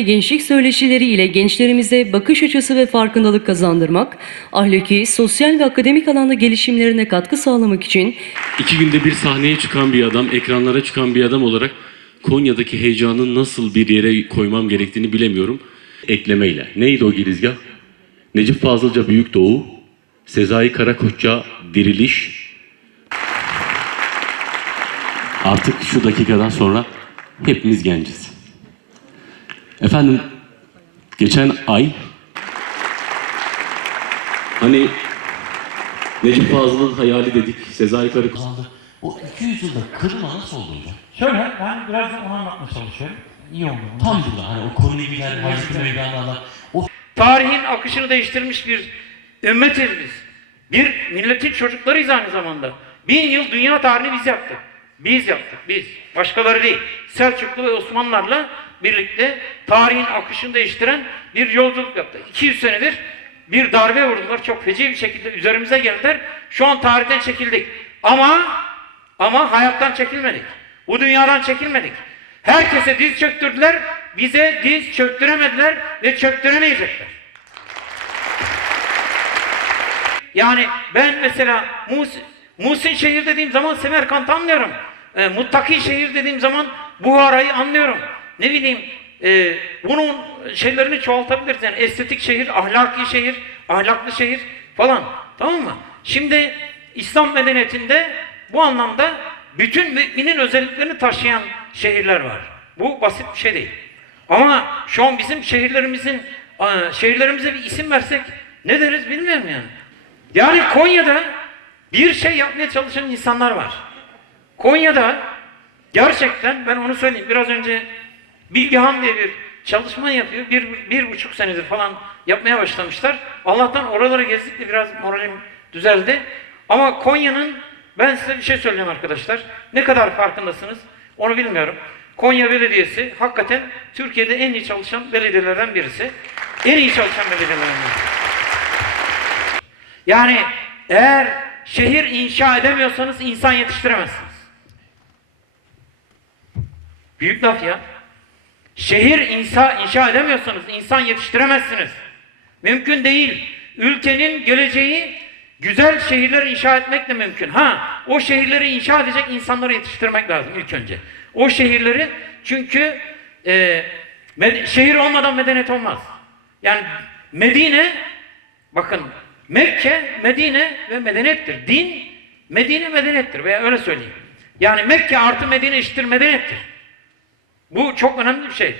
gençlik söyleşileri ile gençlerimize bakış açısı ve farkındalık kazandırmak, ahlaki, sosyal ve akademik alanda gelişimlerine katkı sağlamak için İki günde bir sahneye çıkan bir adam, ekranlara çıkan bir adam olarak Konya'daki heyecanı nasıl bir yere koymam gerektiğini bilemiyorum. Eklemeyle. Neydi o girizgah? Necip Fazılca Büyük Doğu, Sezai Karakoçça Diriliş. Artık şu dakikadan sonra hepimiz genciz. Efendim, geçen ay hani Necip Fazıl'ın hayali dedik, Sezai Karakoç kazandı. O 200 yılda kırılma nasıl oldu hocam? Şöyle ben biraz onu anlatmaya çalışıyorum. İyi oldu. Tam burada hani o Kornegiler, Hazreti Mevlana'lar, o Tarihin akışını değiştirmiş bir ümmetiz biz. Bir milletin çocuklarıyız aynı zamanda. Bin yıl dünya tarihini biz yaptık. Biz yaptık, biz. Başkaları değil. Selçuklu ve Osmanlılarla birlikte tarihin akışını değiştiren bir yolculuk yaptık. 200 senedir bir darbe vurdular. Çok feci bir şekilde üzerimize geldiler. Şu an tarihten çekildik. Ama ama hayattan çekilmedik. Bu dünyadan çekilmedik. Herkese diz çöktürdüler. Bize diz çöktüremediler ve çöktüremeyecekler. Yani ben mesela Mus Musin şehir dediğim zaman Semerkant'ı anlıyorum. E, Muttaki şehir dediğim zaman Buhara'yı anlıyorum. Ne bileyim e, bunun şeylerini çoğaltabiliriz. Yani estetik şehir, ahlaki şehir, ahlaklı şehir falan. Tamam mı? Şimdi İslam medeniyetinde bu anlamda bütün müminin özelliklerini taşıyan şehirler var. Bu basit bir şey değil. Ama şu an bizim şehirlerimizin e, şehirlerimize bir isim versek ne deriz bilmiyorum yani. Yani Konya'da bir şey yapmaya çalışan insanlar var. Konya'da gerçekten ben onu söyleyeyim biraz önce Bilgehan diye bir çalışma yapıyor. Bir, bir buçuk senedir falan yapmaya başlamışlar. Allah'tan oraları gezdik de biraz moralim düzeldi. Ama Konya'nın ben size bir şey söyleyeyim arkadaşlar. Ne kadar farkındasınız onu bilmiyorum. Konya Belediyesi hakikaten Türkiye'de en iyi çalışan belediyelerden birisi. En iyi çalışan belediyelerden birisi. Yani eğer şehir inşa edemiyorsanız insan yetiştiremezsiniz. Büyük laf ya. Şehir inşa, inşa edemiyorsanız insan yetiştiremezsiniz. Mümkün değil. Ülkenin geleceği güzel şehirler inşa etmek de mümkün. Ha, o şehirleri inşa edecek insanları yetiştirmek lazım ilk önce. O şehirleri çünkü e, şehir olmadan medeniyet olmaz. Yani Medine bakın Mekke, Medine ve medeniyettir. Din, Medine medeniyettir veya öyle söyleyeyim. Yani Mekke artı Medine eşittir medeniyettir. Bu çok önemli bir şey.